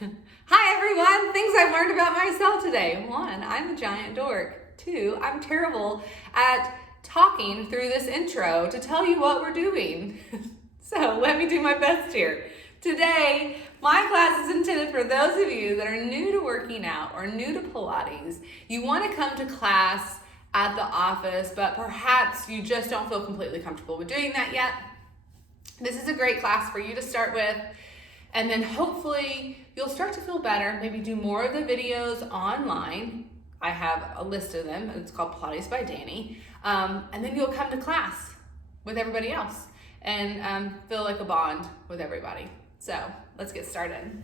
Hi everyone! Things I've learned about myself today. 1, I'm a giant dork. 2, I'm terrible at talking through this intro to tell you what we're doing. So let me do my best here. Today, my class is intended for those of you that are new to working out or new to Pilates. You want to come to class at the office, but perhaps you just don't feel completely comfortable with doing that yet. This is a great class for you to start with. And then hopefully you'll start to feel better, maybe do more of the videos online. I have a list of them. It's called Pilates by Dani. And then you'll come to class with everybody else and feel like a bond with everybody. So let's get started.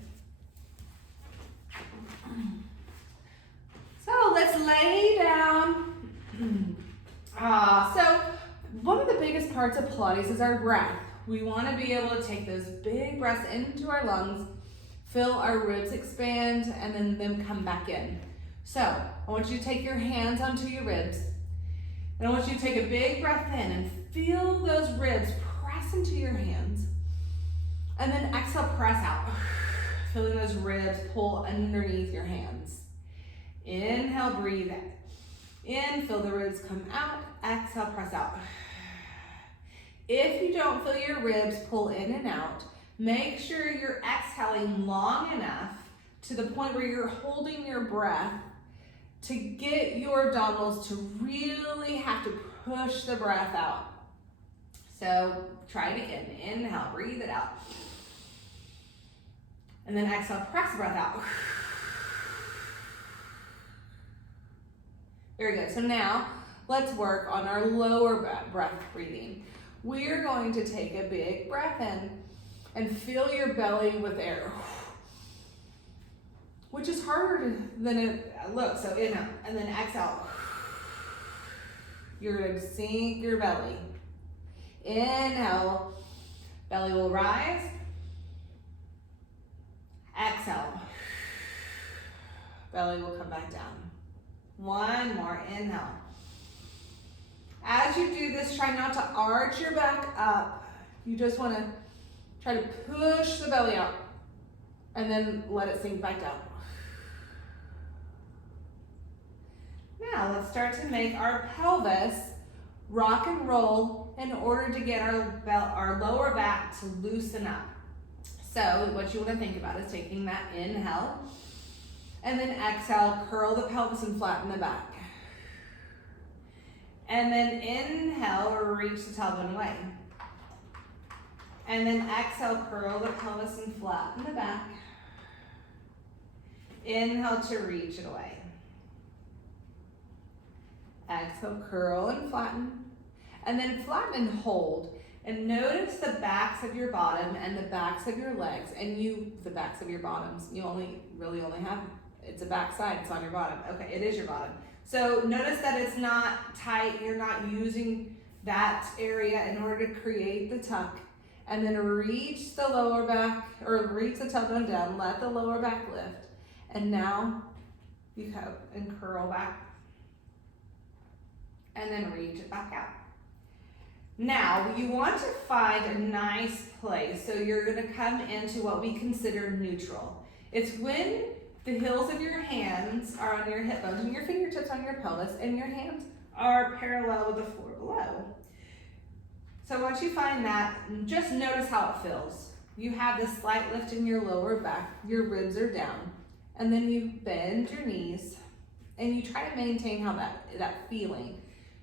So let's lay down. So one of the biggest parts of Pilates is our breath. We want to be able to take those big breaths into our lungs, feel our ribs expand, and then them come back in. So I want you to take your hands onto your ribs, and I want you to take a big breath in and feel those ribs press into your hands, and then exhale, press out, feeling those ribs pull underneath your hands. Inhale, breathe in, feel the ribs come out, exhale, press out. If you don't feel your ribs pull in and out, make sure you're exhaling long enough to the point where you're holding your breath to get your abdominals to really have to push the breath out. So try it again. Inhale, breathe it out. And then exhale, press the breath out. Very good. So now let's work on our lower breath breathing. We're going to take a big breath in and fill your belly with air, which is harder than it looks. So inhale and then exhale. You're going to sink your belly. Inhale, belly will rise. Exhale, belly will come back down. One more, inhale. As you do this, try not to arch your back up. You just want to try to push the belly out and then let it sink back down. Now let's start to make our pelvis rock and roll in order to get our lower back to loosen up. So what you want to think about is taking that inhale and then exhale, curl the pelvis and flatten the back. And then inhale, reach the tailbone away. And then exhale, curl the pelvis and flatten the back. Inhale to reach it away. Exhale, curl and flatten. And then flatten and hold. And notice the backs of your bottom and the backs of your legs. And the backs of your bottoms. You really only have, it's a back side, it's on your bottom. Okay, it is your bottom. So notice that it's not tight, you're not using that area in order to create the tuck. And then reach the lower back, or reach the tailbone down, let the lower back lift. And now you go and curl back. And then reach it back out. Now you want to find a nice place. So you're gonna come into what we consider neutral. It's when the heels of your hands are on your hip bones and your fingertips on your pelvis and your hands are parallel with the floor below. So once you find that, just notice how it feels. You have this slight lift in your lower back, your ribs are down, and then you bend your knees and you try to maintain that feeling.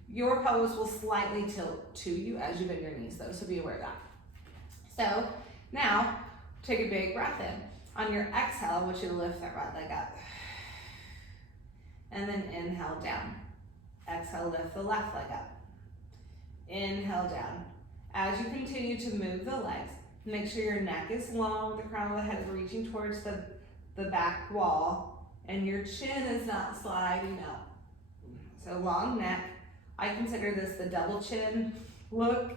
Your pelvis will slightly tilt to you as you bend your knees though, so be aware of that. So now take a big breath in. On your exhale, I want you to lift that right leg up. And then inhale down. Exhale, lift the left leg up. Inhale down. As you continue to move the legs, make sure your neck is long, the crown of the head is reaching towards the back wall, and your chin is not sliding up. So long neck. I consider this the double chin look.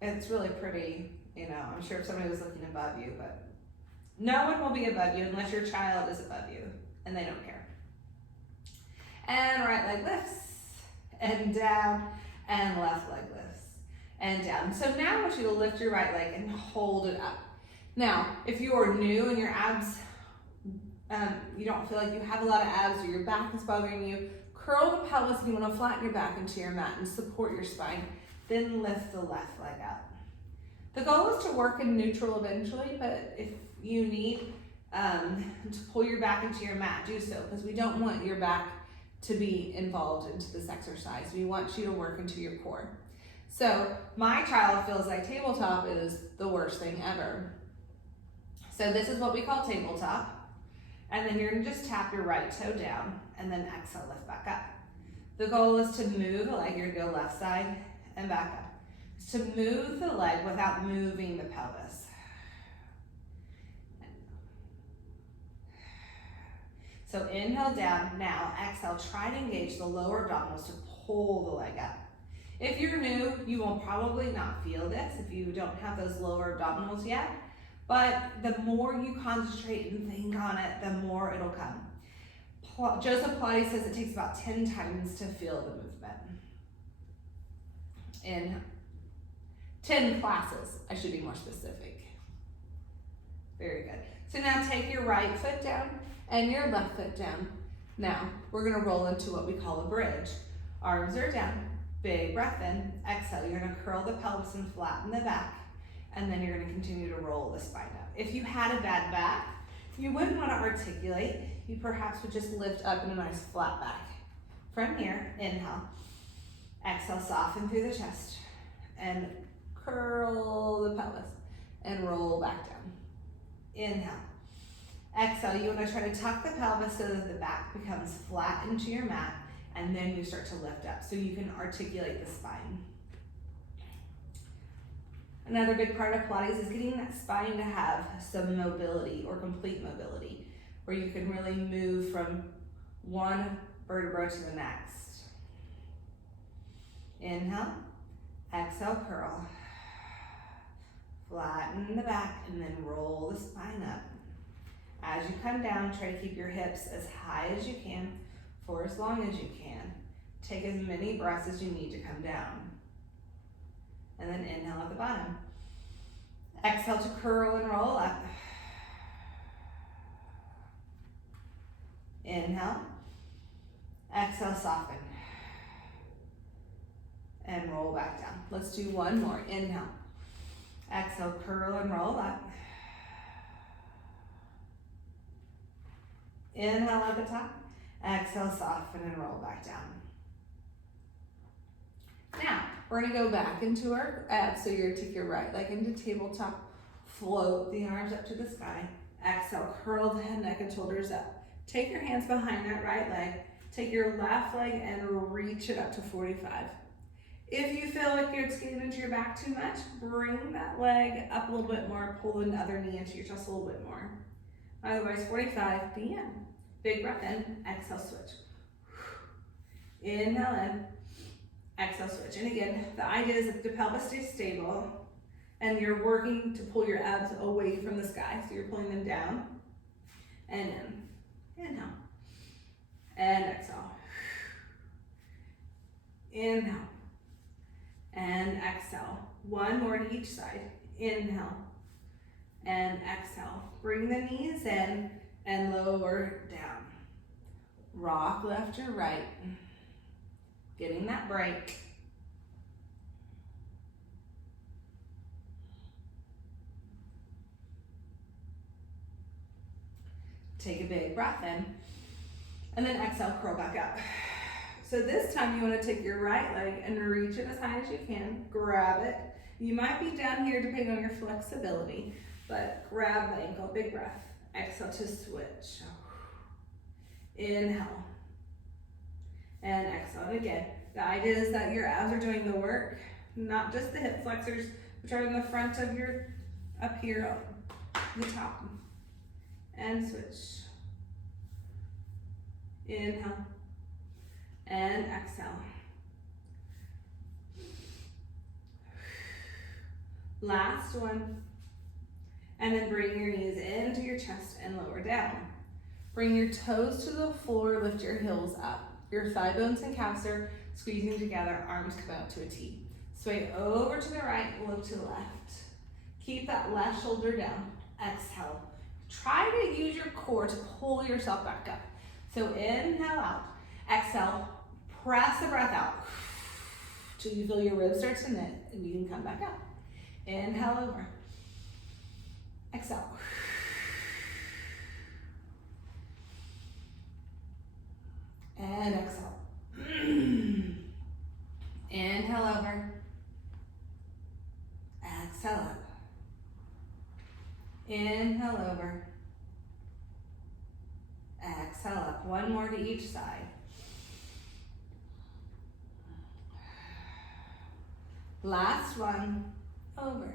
It's really pretty, I'm sure if somebody was looking above you, but no one will be above you unless your child is above you, and they don't care. And right leg lifts, and down, and left leg lifts, and down. So now I want you to lift your right leg and hold it up. Now, if you are new and your abs you don't feel like you have a lot of abs or your back is bothering you, curl the pelvis and you want to flatten your back into your mat and support your spine. Then lift the left leg up. The goal is to work in neutral eventually, but if you need to pull your back into your mat, do so, because we don't want your back to be involved into this exercise. We want you to work into your core. So my child feels like tabletop is the worst thing ever. So this is what we call tabletop. And then you're gonna just tap your right toe down and then exhale, lift back up. The goal is to move the leg, you're gonna go left side and back up. It's to move the leg without moving the pelvis. So inhale down, now exhale, try to engage the lower abdominals to pull the leg up. If you're new, you will probably not feel this if you don't have those lower abdominals yet, but the more you concentrate and think on it, the more it'll come. Joseph Pilates says it takes about 10 times to feel the movement. In 10 classes, I should be more specific. Very good. So now take your right foot down and your left foot down. Now, we're gonna roll into what we call a bridge. Arms are down, big breath in, exhale. You're gonna curl the pelvis and flatten the back, and then you're gonna continue to roll the spine up. If you had a bad back, you wouldn't wanna articulate. You perhaps would just lift up in a nice flat back. From here, inhale. Exhale, soften through the chest, and curl the pelvis, and roll back down. Inhale. Exhale, you wanna try to tuck the pelvis so that the back becomes flat into your mat, and then you start to lift up so you can articulate the spine. Another big part of Pilates is getting that spine to have some mobility or complete mobility, where you can really move from one vertebra to the next. Inhale, exhale, curl. Flatten the back and then roll the spine up. As you come down, try to keep your hips as high as you can for as long as you can. Take as many breaths as you need to come down. And then inhale at the bottom. Exhale to curl and roll up. Inhale. Exhale, soften. And roll back down. Let's do one more. Inhale. Exhale, curl and roll up. Inhale at the top. Exhale, soften and roll back down. Now, we're gonna go back into our abs. So you're gonna take your right leg into tabletop, float the arms up to the sky. Exhale, curl the head, neck, and shoulders up. Take your hands behind that right leg. Take your left leg and reach it up to 45. If you feel like it's getting into your back too much, bring that leg up a little bit more, pull the other knee into your chest a little bit more. Otherwise, 45, be in. Big breath in, exhale, switch. Inhale in, exhale, switch. And again, the idea is that the pelvis stays stable and you're working to pull your abs away from the sky. So you're pulling them down and in. Inhale and exhale. Inhale and exhale. One more to each side. Inhale and exhale. Bring the knees in and lower down. Rock left or right. Getting that break. Take a big breath in. And then exhale, curl back up. So this time you want to take your right leg and reach it as high as you can. Grab it. You might be down here depending on your flexibility, but grab the ankle, big breath. Exhale to switch. Inhale. And exhale. And again, the idea is that your abs are doing the work, not just the hip flexors, which are in the front of your, up here, the top. And switch. Inhale. And exhale. Last one. And then bring your knees into your chest and lower down. Bring your toes to the floor, lift your heels up. Your thigh bones and calves are squeezing together, arms come out to a T. Sway over to the right, look to the left. Keep that left shoulder down. Exhale. Try to use your core to pull yourself back up. So inhale out, exhale, press the breath out till you feel your ribs start to knit and you can come back up. Inhale over, exhale. And exhale. Inhale over, exhale up. Inhale over, exhale up. One more to each side. Last one, over.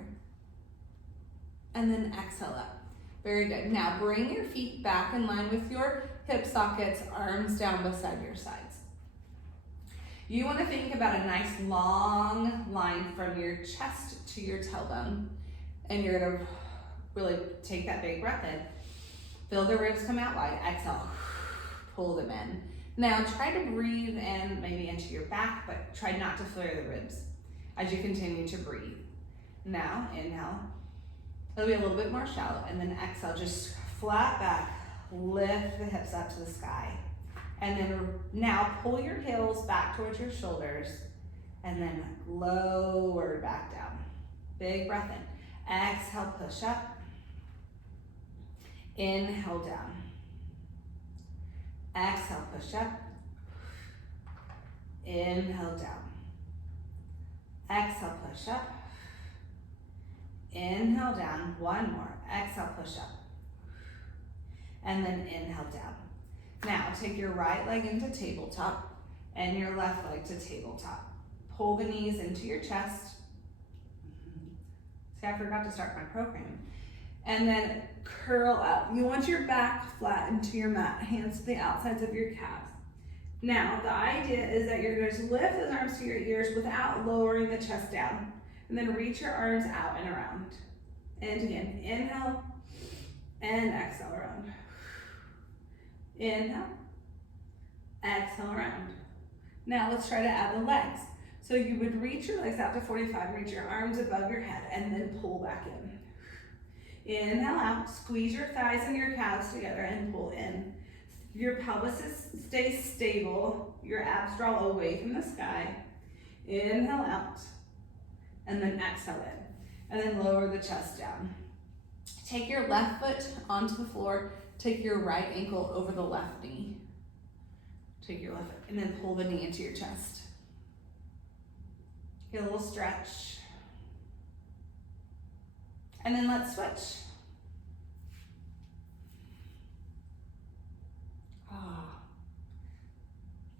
And then exhale up. Very good. Now bring your feet back in line with your hip sockets, arms down beside your sides. You want to think about a nice long line from your chest to your tailbone. And you're going to really take that big breath in. Feel the ribs come out wide. Exhale. Pull them in. Now try to breathe in maybe into your back, but try not to flare the ribs as you continue to breathe. Now inhale. It'll be a little bit more shallow, and then exhale, just flat back, lift the hips up to the sky. And then now pull your heels back towards your shoulders, and then lower back down. Big breath in. Exhale, push up. Inhale, down. Exhale, push up. Inhale, down. Exhale, push up. Inhale down, one more. Exhale, push up. And then inhale down. Now take your right leg into tabletop and your left leg to tabletop. Pull the knees into your chest. See, I forgot to start my program. And then curl up. You want your back flat into your mat, hands to the outsides of your calves. Now, the idea is that you're going to lift those arms to your ears without lowering the chest down. And then reach your arms out and around. And again, inhale and exhale around. Inhale, exhale around. Now let's try to add the legs. So you would reach your legs out to 45, reach your arms above your head, and then pull back in. Inhale out, squeeze your thighs and your calves together and pull in. Your pelvis stays stable, your abs draw away from the sky. Inhale out. And then exhale in, and then lower the chest down. Take your left foot onto the floor, take your right ankle over the left knee. Take your left foot, and then pull the knee into your chest. Get a little stretch. And then let's switch.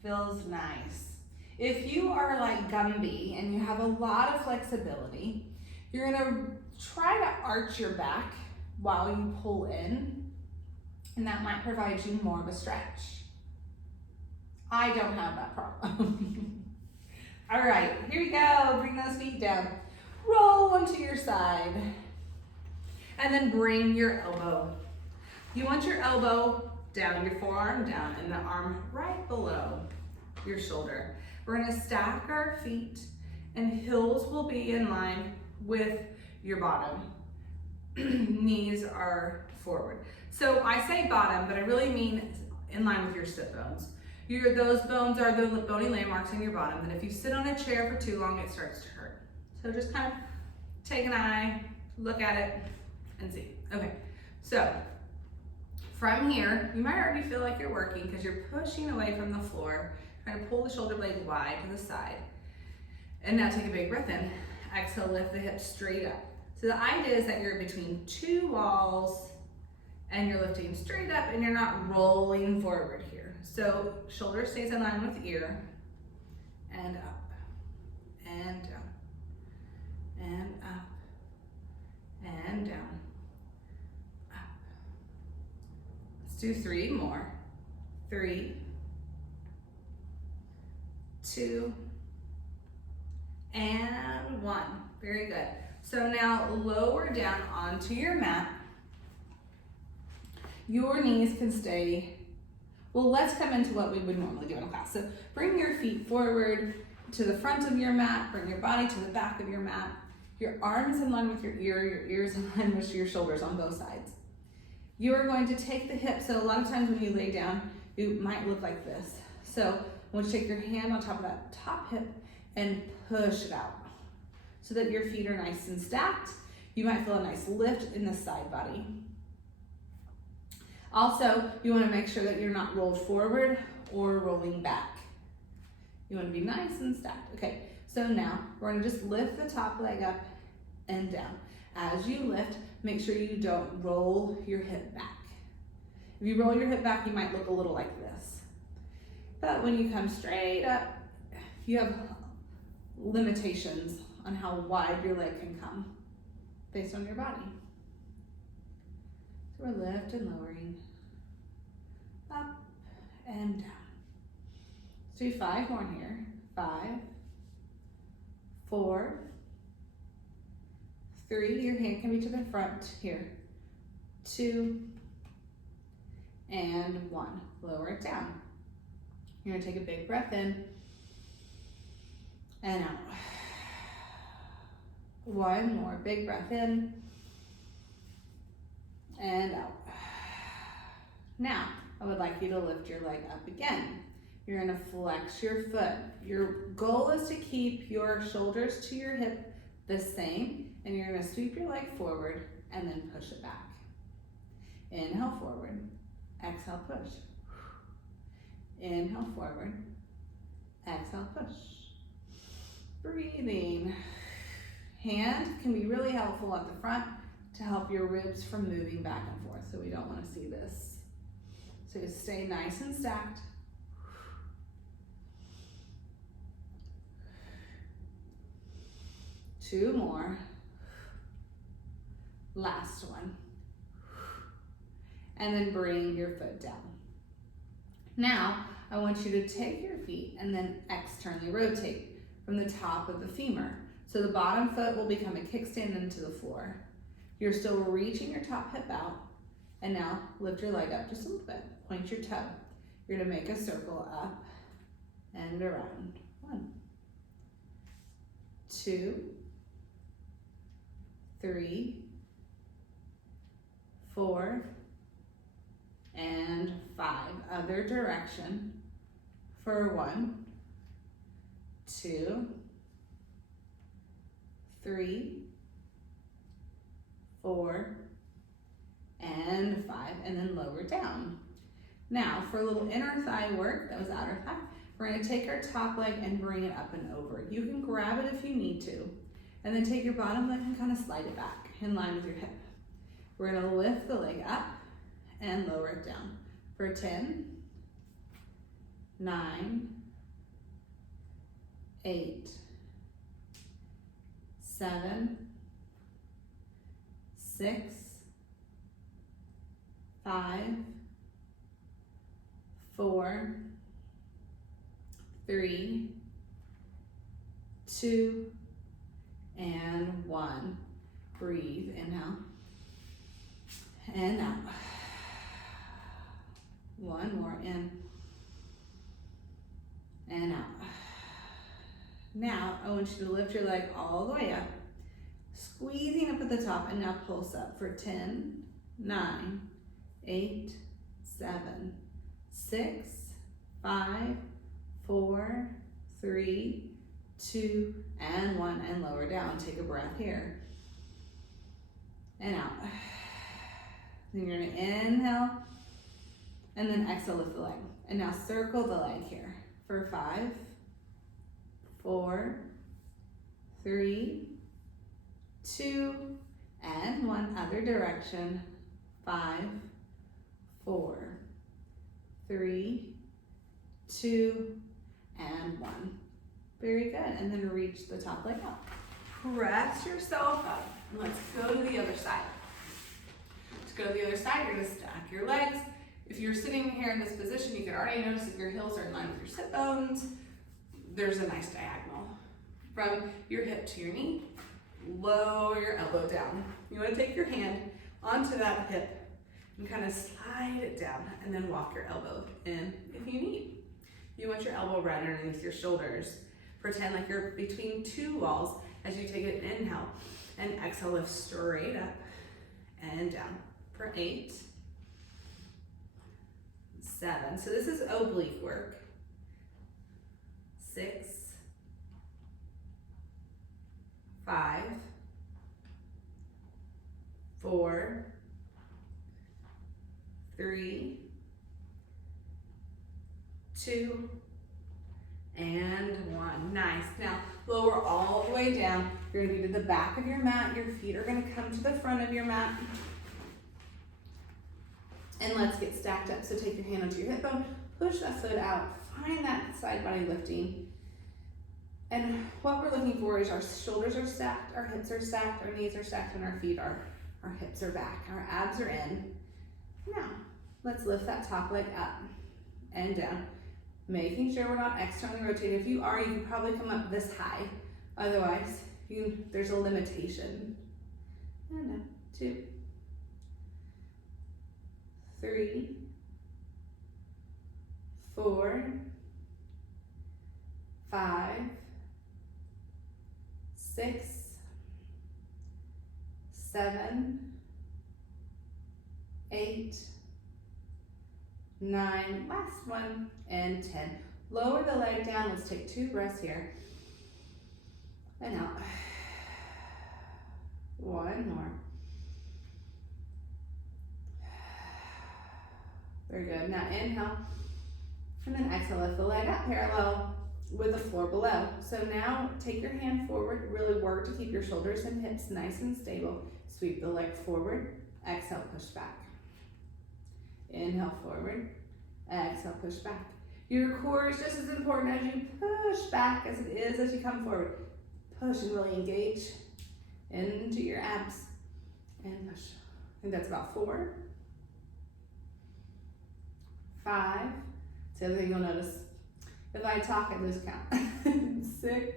Feels nice. If you are like Gumby and you have a lot of flexibility, you're gonna try to arch your back while you pull in, and that might provide you more of a stretch. I don't have that problem. All right, here we go. Bring those feet down. Roll onto your side. And then bring your elbow. You want your elbow down, your forearm down, and the arm right below your shoulder. We're gonna stack our feet, and heels will be in line with your bottom. Knees are forward. So I say bottom, but I really mean in line with your sit bones. Those bones are the bony landmarks in your bottom, and if you sit on a chair for too long, it starts to hurt. So just kind of take an eye, look at it, and see. Okay, so from here, you might already feel like you're working because you're pushing away from the floor, trying to pull the shoulder blades wide to the side. And now take a big breath in. Exhale, lift the hips straight up. So the idea is that you're between two walls and you're lifting straight up and you're not rolling forward here. So shoulder stays in line with ear, and up, and down, and up, and down, up. Let's do 3 more. 3, 2, and 1. Very good. So now lower down onto your mat. Your knees can stay. Well, let's come into what we would normally do in a class. So bring your feet forward to the front of your mat, bring your body to the back of your mat. Your arms in line with your ears in line with your shoulders on both sides. You are going to take the hips, so a lot of times when you lay down, you might look like this. So I want you to take your hand on top of that top hip and push it out so that your feet are nice and stacked. You might feel a nice lift in the side body. Also, you want to make sure that you're not rolled forward or rolling back. You want to be nice and stacked. Okay, so now we're going to just lift the top leg up and down. As you lift, make sure you don't roll your hip back. If you roll your hip back, you might look a little like this. But when you come straight up, you have limitations on how wide your leg can come based on your body. So we're lift and lowering, up and down. Let's do 5 more here. 5, 4, 3, your hand can be to the front here. 2, and 1. Lower it down. You're gonna take a big breath in and out. 1 more big breath in and out. Now, I would like you to lift your leg up again. You're gonna flex your foot. Your goal is to keep your shoulders to your hip the same, and you're gonna sweep your leg forward and then push it back. Inhale forward, exhale push. Inhale forward, exhale push. Breathing. Hand can be really helpful at the front to help your ribs from moving back and forth, so we don't want to see this. So just stay nice and stacked. Two more. Last one. And then bring your foot down. Now, I want you to take your feet and then externally rotate from the top of the femur. So the bottom foot will become a kickstand into the floor. You're still reaching your top hip out, and now lift your leg up just a little bit. Point your toe. You're gonna make a circle up and around. 1, 2, 3, 4, and 5. Other direction for 1, 2, 3, 4, and 5, and then lower down. Now, for a little inner thigh work, that was outer thigh, we're gonna take our top leg and bring it up and over. You can grab it if you need to, and then take your bottom leg and kind of slide it back in line with your hip. We're gonna lift the leg up and lower it down for 10, 9, 8, 7, 6, 5, 4, 3, 2, and 1. Breathe, inhale, and out. 1 more, in, and out. Now, I want you to lift your leg all the way up, squeezing up at the top, and now pulse up for 10, 9, 8, 7, 6, 5, 4, 3, 2, and 1, and lower down. Take a breath here. And out. Then you're gonna inhale, and then exhale, lift the leg. And now circle the leg here for 5, 4, 3, 2, and 1. Other direction. 5, 4, 3, 2, and 1. Very good. And then reach the top leg up. Press yourself up. And let's go to the other side. To go to the other side, you're going to stack your legs. If you're sitting here in this position, you can already notice that your heels are in line with your sit bones. There's a nice diagonal from your hip to your knee. Lower your elbow down. You want to take your hand onto that hip and kind of slide it down, and then walk your elbow in if you need. You want your elbow right underneath your shoulders. Pretend like you're between 2 walls as you take an inhale, and exhale, lift straight up and down for 8, 7. So this is oblique work. 6, 5, 4, 3, 2, and 1. Nice. Now lower all the way down. You're going to be to the back of your mat. Your feet are going to come to the front of your mat. And let's get stacked up. So take your hand onto your hip bone, push that foot out, find that side body lifting. And what we're looking for is our shoulders are stacked, our hips are stacked, our knees are stacked, and our feet are, our hips are back, our abs are in. Now, let's lift that top leg up and down, making sure we're not externally rotating. If you are, you can probably come up this high. Otherwise, there's a limitation. And down, 2, 3, 4, 5, 6, 7, 8, 9, last one, and 10. Lower the leg down. Let's take 2 breaths here. And out. One more. Very good. Now inhale, and then exhale, lift the leg up parallel with the floor below. So now take your hand forward, really work to keep your shoulders and hips nice and stable. Sweep the leg forward, exhale, push back. Inhale forward, exhale, push back. Your core is just as important as you push back as it is as you come forward. Push and really engage into your abs and push. I think that's about 4, 5. It's the other thing you'll notice. If I talk, I lose count. 6,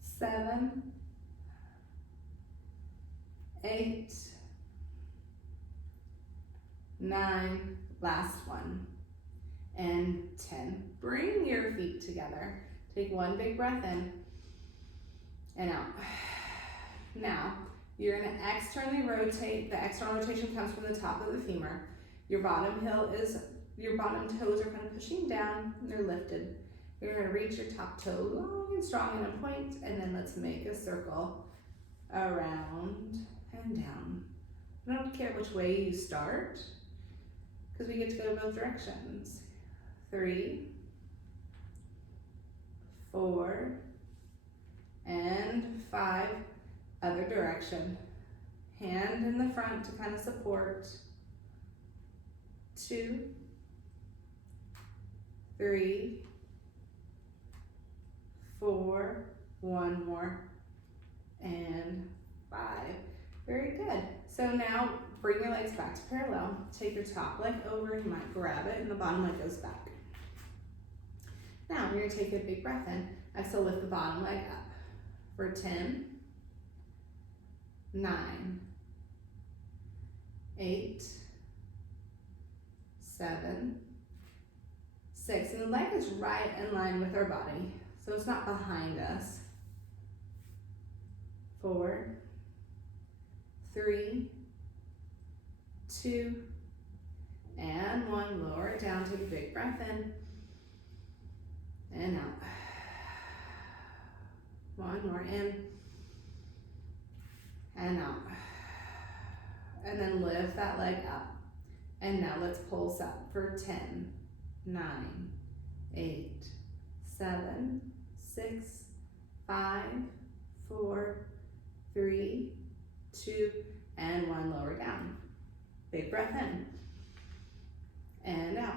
7, 8, 9, last one, and 10. Bring your feet together. Take one big breath in and out. Now, you're gonna externally rotate. The external rotation comes from the top of the femur. Your bottom toes are kind of pushing down and they're lifted. You're gonna reach your top toe long and strong in a point, and then let's make a circle around and down. I don't care which way you start, because we get to go both directions. 3, 4, and 5, other direction. Hand in the front to kind of support. 2, 3, 4, one more, and 5. Very good. So now bring your legs back to parallel. Take your top leg over, you might grab it, and the bottom leg goes back. Now you're gonna take a big breath in. Exhale, lift the bottom leg up for 10, 9, 8, 7, 6. And the leg is right in line with our body, so it's not behind us. 4, 3, 2, and 1. Lower it down. Take a big breath in and out. One more, in and out. And then lift that leg up. And now let's pulse up for 10, 9, 8, 7, 6, 5, 4, 3, 2, and 1. Lower down. Big breath in and out.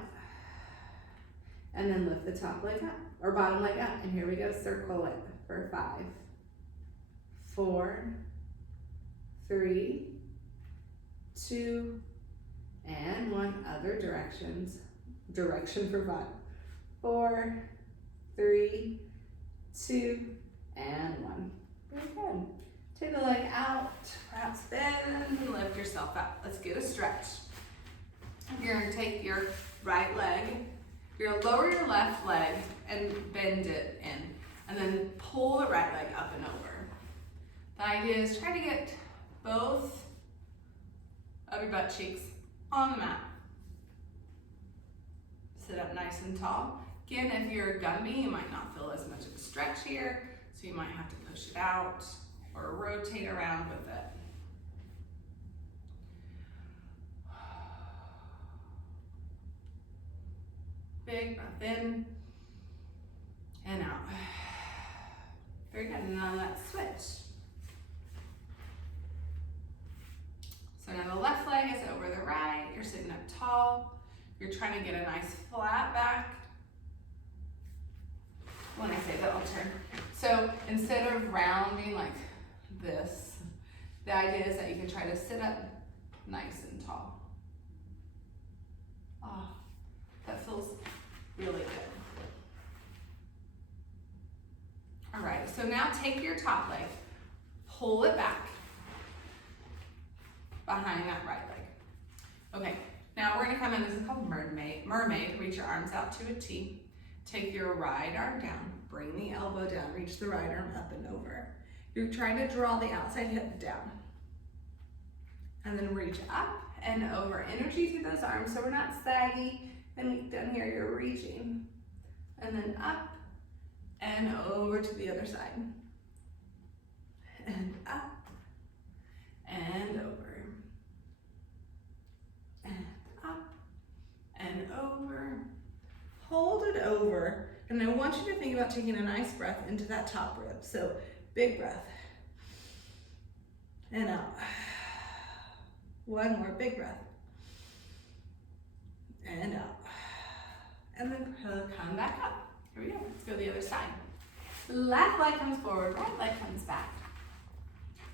And then lift the top leg up, or bottom leg up. And here we go, circle it for 5, 4, 3, 2, and 1. Other directions. Direction for 5, 4, 3, 2, and 1. Very good. Take the leg out, perhaps bend and lift yourself up. Let's get a stretch. You're gonna take your right leg, you're gonna lower your left leg and bend it in, and then pull the right leg up and over. The idea is try to get both of your butt cheeks on the mat. sit up nice and tall. Again, if you're Gumby, you might not feel as much of a stretch here, so you might have to push it out or rotate around with it. Big breath in and out. Very good, and now let's switch. So now the left leg is over the right, you're sitting up tall, you're trying to get a nice flat back. When I say that, I'll turn. So instead of rounding like this, the idea is that you can try to sit up nice and tall. Oh, that feels really good. All right, so now take your top leg, pull it back behind that right leg. Okay, now we're gonna come in, this is called mermaid. Reach your arms out to a T. Take your right arm down, bring the elbow down, reach the right arm up and over. You're trying to draw the outside hip down. And then reach up and over. Energy through those arms so we're not saggy and weak down here, you're reaching. And then up and over to the other side. And up and over. And up and over. Hold it over, and I want you to think about taking a nice breath into that top rib. So big breath, and out. One more big breath, and out. And then come back up. Here we go, let's go the other side. Left leg comes forward, right leg comes back.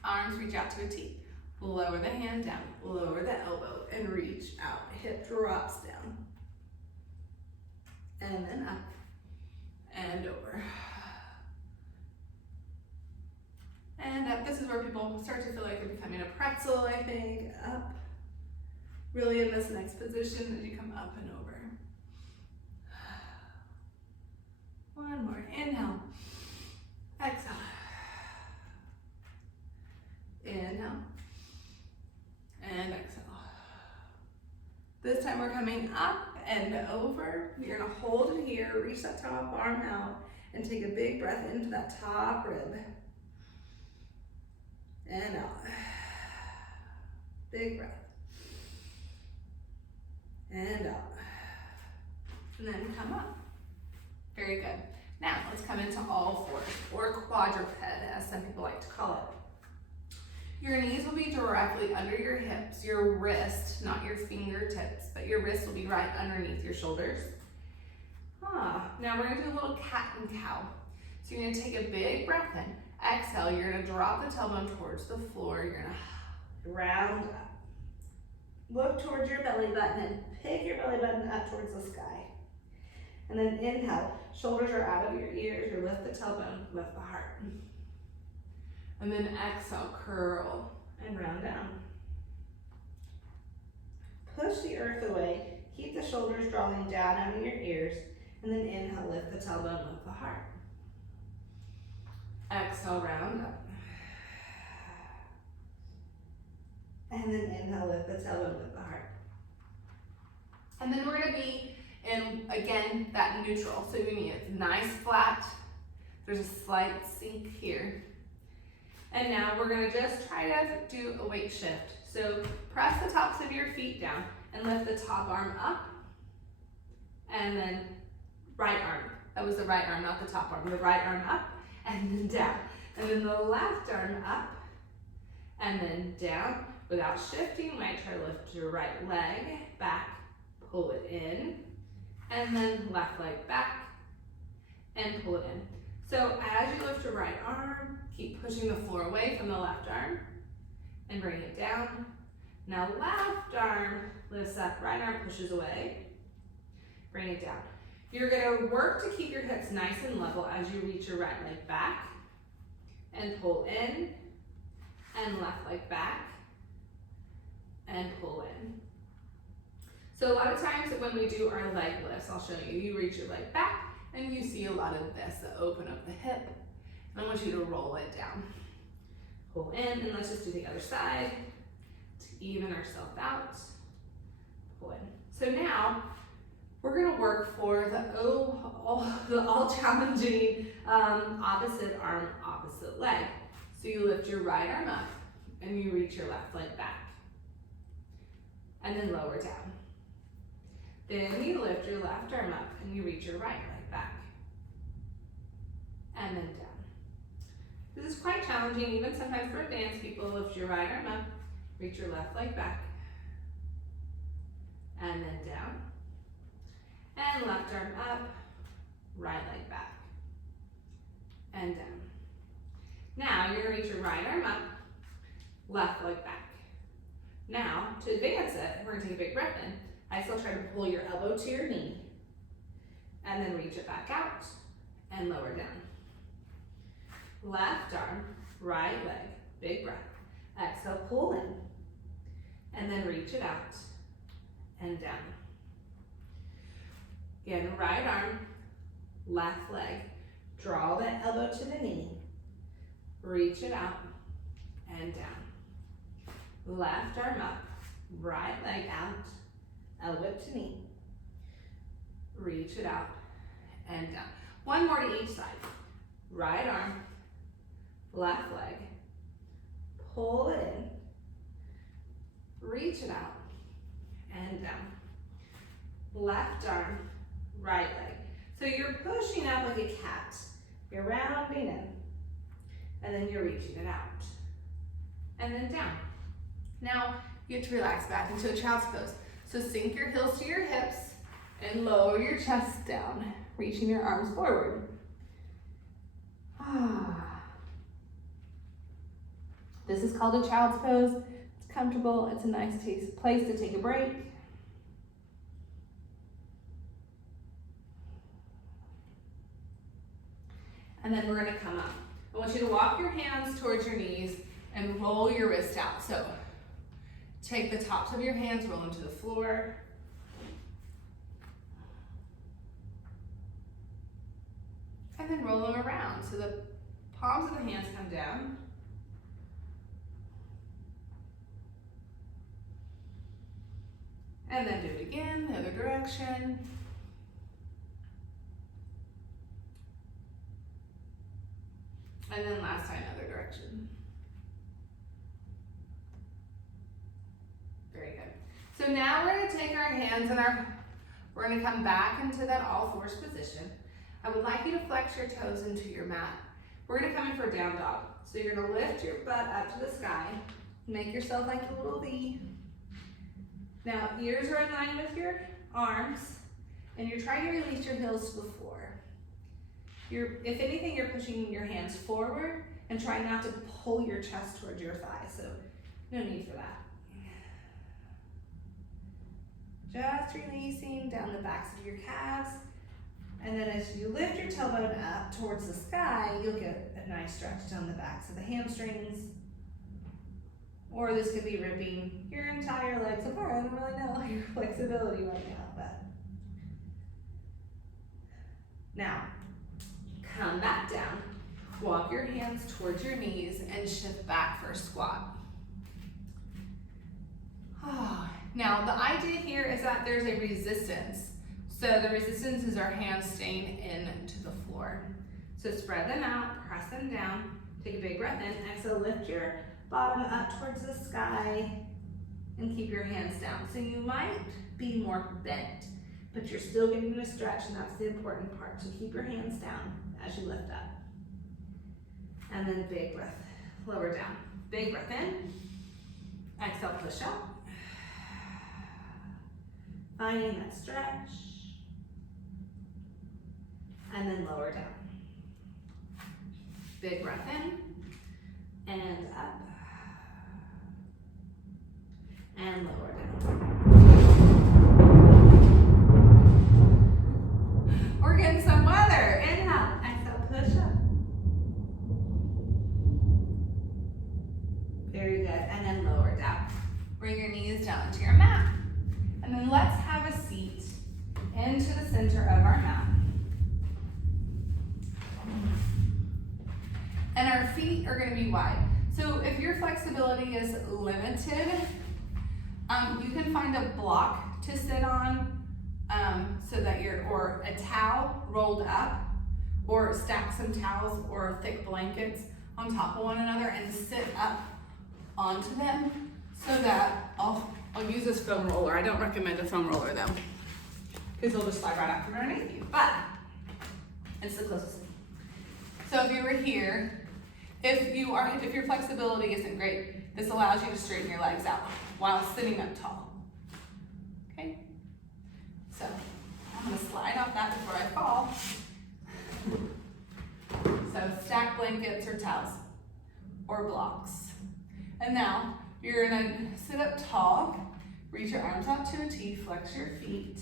Arms reach out to a T. Lower the hand down, lower the elbow, and reach out. Hip drops down. And then up and over. And up. This is where people start to feel like they're becoming a pretzel, I think. Up. Really in this next position as you come up and over. One more. Inhale. Exhale. Inhale. And exhale. This time we're coming up and over. You're gonna hold it here, reach that top arm out, and take a big breath into that top rib. And out. Big breath. And out. And then come up. Very good. Now let's come into all fours, or quadruped, as some people like to call it. Your knees will be directly under your hips, your wrist, not your fingertips, but your wrist will be right underneath your shoulders. Now we're gonna do a little cat and cow. So you're gonna take a big breath in. Exhale, you're gonna drop the tailbone towards the floor. You're gonna round up. Look towards your belly button and pick your belly button up towards the sky. And then inhale, shoulders are out of your ears. You lift the tailbone, lift the heart. And then exhale, curl and round down. Push the earth away. Keep the shoulders drawing down out of your ears. And then inhale, lift the tailbone, lift the heart. Exhale, round up. And then inhale, lift the tailbone, lift the heart. And then we're gonna be in, again, that neutral. So you need it nice, flat. There's a slight sink here. And now we're gonna just try to do a weight shift. So press the tops of your feet down and lift the top arm up. And then right arm. That was the right arm, not the top arm. The right arm up and then down. And then the left arm up and then down. Without shifting, you might try to lift your right leg back, pull it in, and then left leg back and pull it in. So as you lift your right arm, keep pushing the floor away from the left arm and bring it down. Now left arm lifts up, right arm pushes away, bring it down. You're gonna work to keep your hips nice and level as you reach your right leg back and pull in, and left leg back and pull in. So a lot of times when we do our leg lifts, I'll show you, you reach your leg back and you see a lot of this, the open of the hip. And I want you to roll it down. Pull in, and let's just do the other side to even ourselves out. Pull in. So now we're gonna work for the all challenging opposite arm, opposite leg. So you lift your right arm up and you reach your left leg back. And then lower down. Then you lift your left arm up and you reach your right leg back. And then down. This is quite challenging, even sometimes for advanced people. Lift your right arm up, reach your left leg back. And then down. And left arm up, right leg back. And down. Now you're gonna reach your right arm up, left leg back. Now, to advance it, we're gonna take a big breath in. I still try to pull your elbow to your knee, and then reach it back out, and lower down. Left arm, right leg, big breath. Exhale, pull in, and then reach it out, and down. Again, right arm, left leg. Draw the elbow to the knee, reach it out, and down. Left arm up, right leg out, elbow to knee. Reach it out and down. One more to each side. Right arm, left leg. Pull it in. Reach it out and down. Left arm, right leg. So you're pushing up like a cat. You're rounding in. And then you're reaching it out. And then down. Now, you get to relax back into a child's pose. So sink your heels to your hips and lower your chest down, reaching your arms forward. This is called a child's pose. It's comfortable. It's a nice place to take a break. And then we're gonna come up. I want you to walk your hands towards your knees and roll your wrist out. So take the tops of your hands, roll them to the floor. And then roll them around. So the palms of the hands come down. And then do it again, the other direction. And then last time, other direction. Very good. So now we're gonna take our hands and we're gonna come back into that all fours position. I would like you to flex your toes into your mat. We're gonna come in for a down dog. So you're gonna lift your butt up to the sky. Make yourself like a little V. Now, ears are in line with your arms, and you're trying to release your heels to the floor. If anything, you're pushing your hands forward and try not to pull your chest towards your thighs, so no need for that. Just releasing down the backs of your calves, and then as you lift your tailbone up towards the sky, you'll get a nice stretch down the backs of the hamstrings, or this could be ripping your entire legs apart. I don't really know your flexibility right now, but now, come back down, walk your hands towards your knees and shift back for a squat. Now, the idea here is that there's a resistance. So the resistance is our hands staying into the floor. So spread them out, press them down, take a big breath in, exhale, lift your bottom up towards the sky and keep your hands down. So you might be more bent, but you're still getting a stretch, and that's the important part. So keep your hands down as you lift up. And then big breath, lower down. Big breath in, exhale, push up. Finding that stretch. And then lower down. Big breath in, and up. And lower down. We're getting some weather. Inhale, exhale, push up. Very good. And then lower down. Bring your knees down to your mat. And then let's have a seat into the center of our mat. And our feet are going to be wide. So if your flexibility is limited, you can find a block to sit on, so that or a towel rolled up, or stack some towels or thick blankets on top of one another and sit up onto them so that I'll use this foam roller. I don't recommend a foam roller though, because they'll just slide right out from underneath you, but it's the closest. So if you were here, if your flexibility isn't great, this allows you to straighten your legs out while sitting up tall. Okay? So I'm gonna slide off that before I fall. So stack blankets or towels or blocks. And now you're gonna sit up tall, reach your arms out to a T, flex your feet.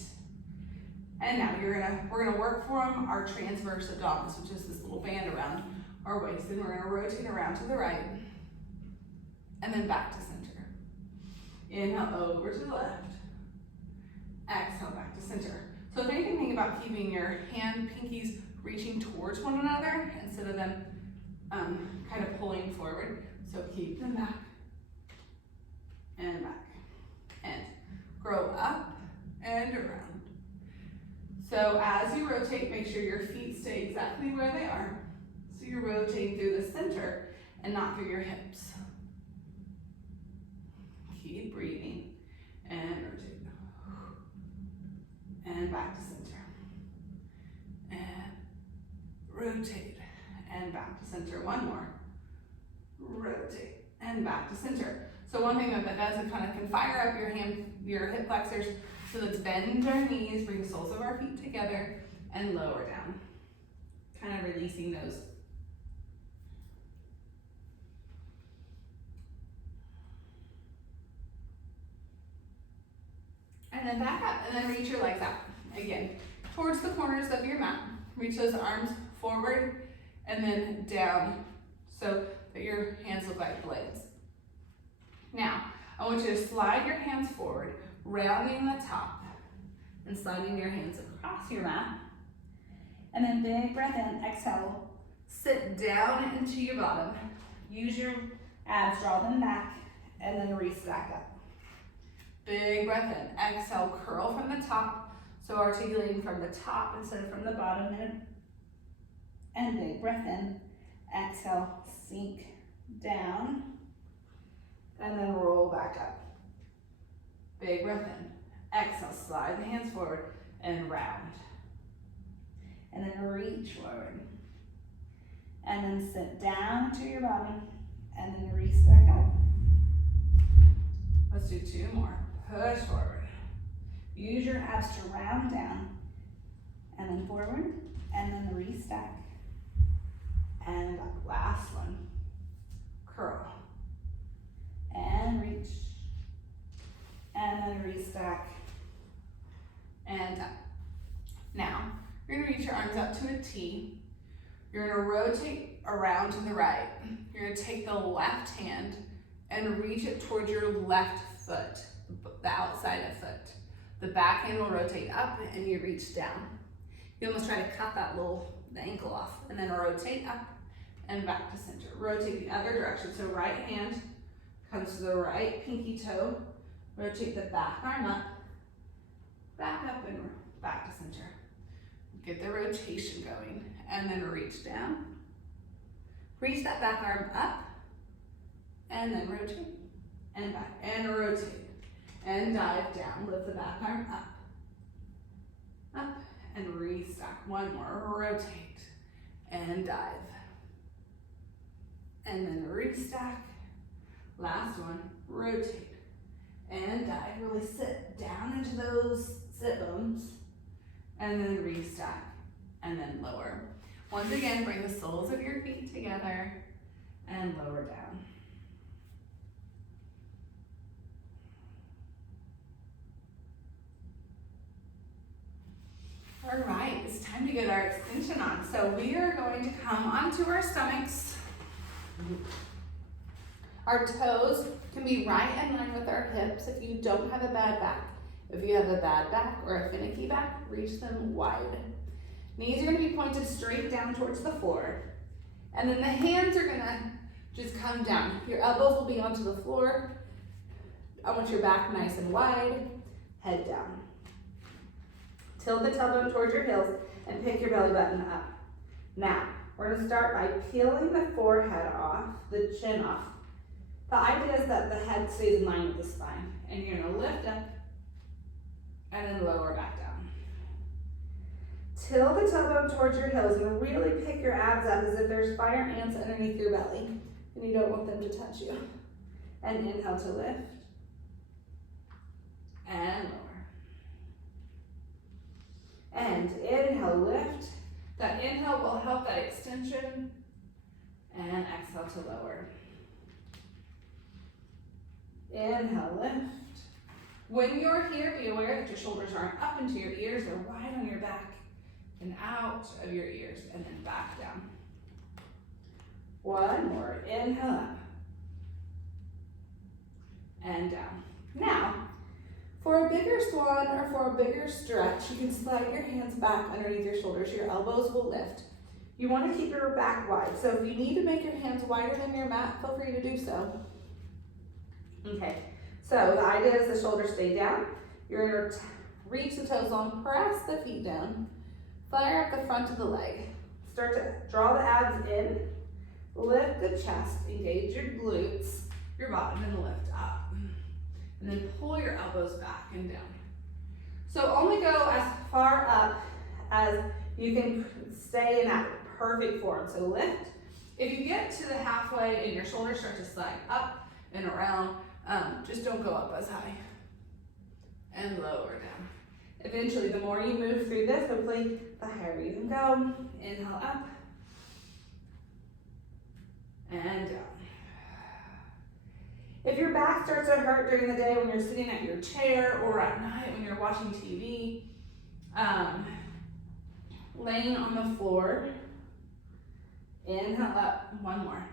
And now we're gonna work from our transverse abdominis, which is this little band around our waist. And we're gonna rotate around to the right and then back to center. Inhale over to the left. Exhale back to center. So if anything, think about keeping your hand pinkies reaching towards one another instead of them kind of pulling forward. So keep them back and back and grow up and around. So as you rotate, make sure your feet stay exactly where they are. So you're rotating through the center and not through your hips. Keep breathing and rotate. And back to center. And rotate and back to center. One more. Rotate and back to center. So one thing that does, it kind of can fire up your hip flexors. So let's bend our knees, bring the soles of our feet together, and lower down. Kind of releasing those. And then back up, and then reach your legs out. Again, towards the corners of your mat. Reach those arms forward and then down so that your hands look like blades. Now, I want you to slide your hands forward, rounding the top, and sliding your hands across your mat. And then big breath in, exhale. Sit down into your bottom. Use your abs, draw them back, and then reach back up. Big breath in, exhale, curl from the top. So articulating from the top instead of from the bottom. And big breath in, exhale, sink down, and then roll back up. Big breath in, exhale, slide the hands forward and round. And then reach forward. And then sit down to your bottom, and then reach back up. Let's do two more. Push forward. Use your abs to round down, and then forward, and then restack. And up. Last one. Curl. And reach. And then restack. And up. Now, you're gonna reach your arms out to a T. You're gonna rotate around to the right. You're gonna take the left hand and reach it towards your left foot, the outside of foot. The back hand will rotate up and you reach down. You almost try to cut the ankle off, and then rotate up and back to center. Rotate the other direction. So right hand comes to the right pinky toe. Rotate the back arm up, back up and back to center. Get the rotation going, and then reach down. Reach that back arm up, and then rotate, and back, and rotate, and dive down. Lift the back arm up, and restack. One more, rotate, and dive. And then restack. Last one, rotate, and dive. Really sit down into those sit bones, and then restack, and then lower. Once again, bring the soles of your feet together and lower down. All right, it's time to get our extension on. So we are going to come onto our stomachs. Our toes can be right in line with our hips if you don't have a bad back. If you have a bad back or a finicky back, reach them wide. Knees are going to be pointed straight down towards the floor. And then the hands are going to just come down. Your elbows will be onto the floor. I want your back nice and wide. Head down. Tilt the tailbone towards your heels and pick your belly button up. Now, we're gonna start by peeling the forehead off, the chin off. The idea is that the head stays in line with the spine. And you're gonna lift up and then lower back down. Tilt the tailbone towards your heels and really pick your abs up as if there's fire ants underneath your belly. And you don't want them to touch you. And inhale to lift. And lower. And inhale, lift. That inhale will help that extension. And exhale to lower. Inhale, lift. When you're here, be aware that your shoulders aren't up into your ears, they're wide on your back and out of your ears, and then back down. One more, inhale up. And down. Now, for a bigger swan or for a bigger stretch, you can slide your hands back underneath your shoulders. Your elbows will lift. You want to keep your back wide. So if you need to make your hands wider than your mat, feel free to do so. Okay, so the idea is the shoulders stay down. You're going to reach the toes long, press the feet down, fire up the front of the leg. Start to draw the abs in, lift the chest, engage your glutes, your bottom, and lift up. And then pull your elbows back and down. So only go as far up as you can stay in that perfect form. So lift. If you get to the halfway and your shoulders start to slide up and around, just don't go up as high. And lower down. Eventually, the more you move through this, hopefully, the higher you can go. Inhale up. And down. If your back starts to hurt during the day when you're sitting at your chair or at night when you're watching TV, laying on the floor, inhale up, one more,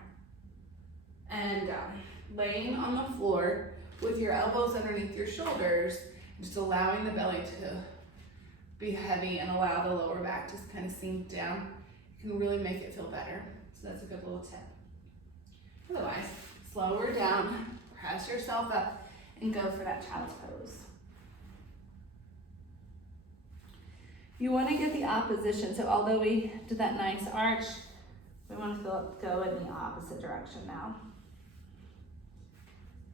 and down. Laying on the floor with your elbows underneath your shoulders, just allowing the belly to be heavy and allow the lower back to kind of sink down. You can really make it feel better. So that's a good little tip. Otherwise, slow her down, press yourself up, and go for that child's pose. You want to get the opposition. So although we did that nice arch, we want to go in the opposite direction now.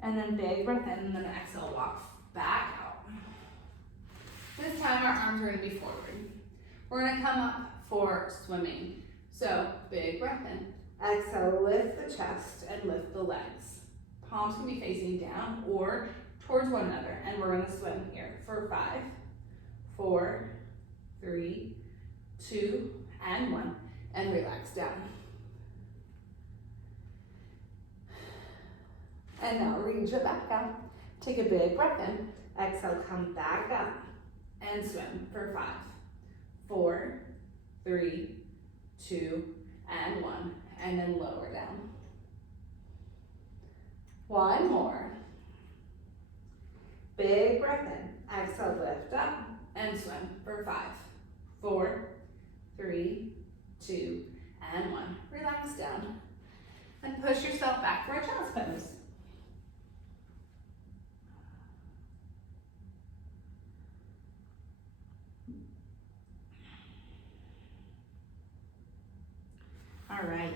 And then big breath in, and then exhale, walk back out. This time our arms are going to be forward. We're going to come up for swimming. So big breath in. Exhale, lift the chest and lift the legs. Palms can be facing down or towards one another. And we're going to swim here for 5, 4, 3, 2, and 1. And relax down. And now reach it back out. Take a big breath in. Exhale, come back up and swim for 5, 4, 3, 2, and 1. And then lower down. One more. Big breath in. Exhale, lift up and swim for 5, 4, 3, 2, and 1. Relax down. And push yourself back for a child's pose. All right,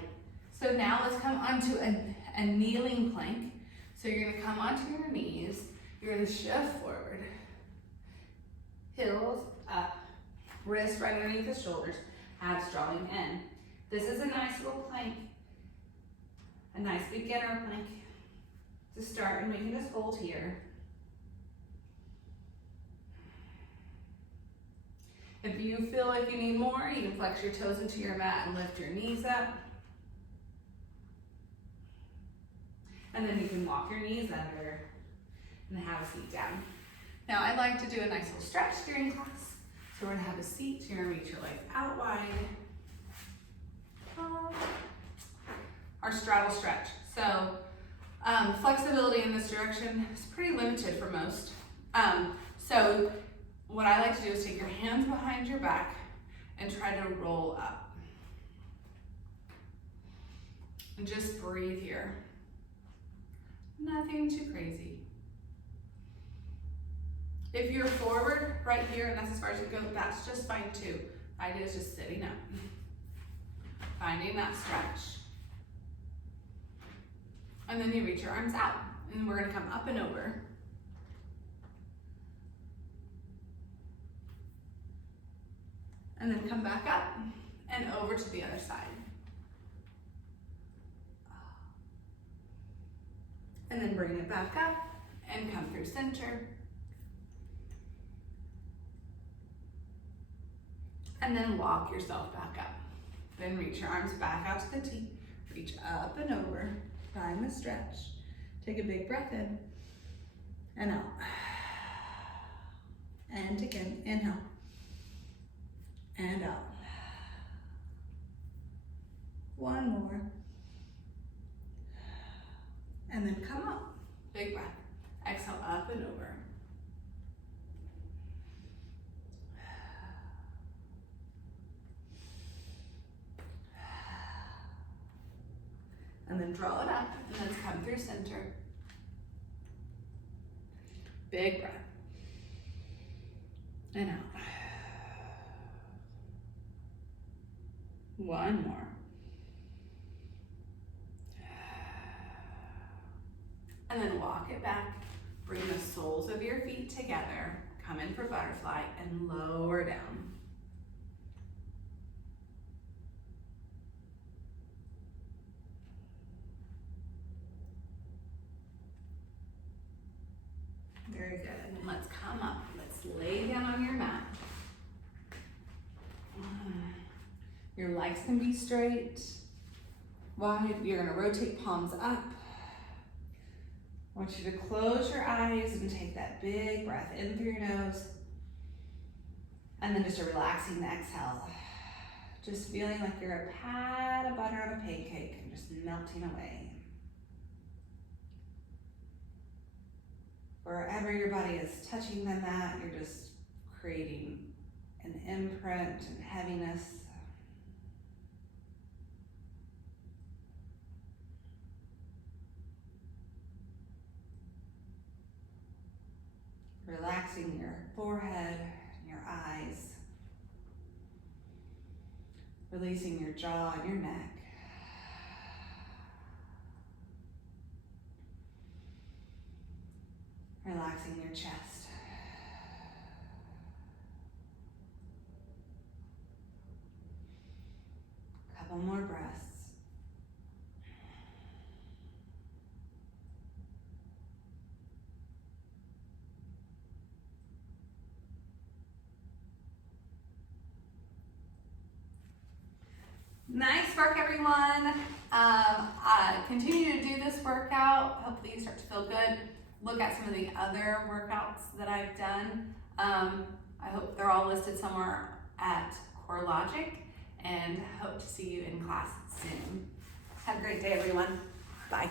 so now let's come onto a kneeling plank. So you're gonna come onto your knees, you're gonna shift forward, heels up, wrists right underneath the shoulders, abs drawing in. This is a nice little plank, a nice beginner plank to start, and we can just hold here. If you feel like you need more, you can flex your toes into your mat and lift your knees up. And then you can walk your knees under and have a seat down. Now I like to do a nice little stretch during class. So we're gonna have a seat, you're gonna reach your legs out wide. Our straddle stretch. So flexibility in this direction is pretty limited for most. So what I like to do is take your hands behind your back and try to roll up. And just breathe here. Nothing too crazy. If you're forward right here and that's as far as you go, that's just fine too. The idea is just sitting up, finding that stretch. And then you reach your arms out, and we're gonna come up and over. And then come back up and over to the other side. And then bring it back up and come through center. And then walk yourself back up. Then reach your arms back out to the T. Reach up and over. Find the stretch. Take a big breath in and out. And again, inhale and out. One more. And then come up. Big breath. Exhale up and over. And then draw it up, and then come through center. Big breath. And out. One more. And then walk it back. Bring the soles of your feet together. Come in for butterfly and lower down. Very good. And then let's come up. Let's lay down on your mat. Your legs can be straight, wide. You're gonna rotate palms up. I want you to close your eyes and take that big breath in through your nose. And then just a relaxing exhale. Just feeling like you're a pat of butter on a pancake and just melting away. Wherever your body is touching the mat, you're just creating an imprint and heaviness. Relaxing your forehead, your eyes. Releasing your jaw and your neck. Relaxing your chest. Couple more breaths. Nice work, everyone. Continue to do this workout. Hopefully you start to feel good. Look at some of the other workouts that I've done. I hope they're all listed somewhere at CoreLogic, and hope to see you in class soon. Have a great day, everyone. Bye.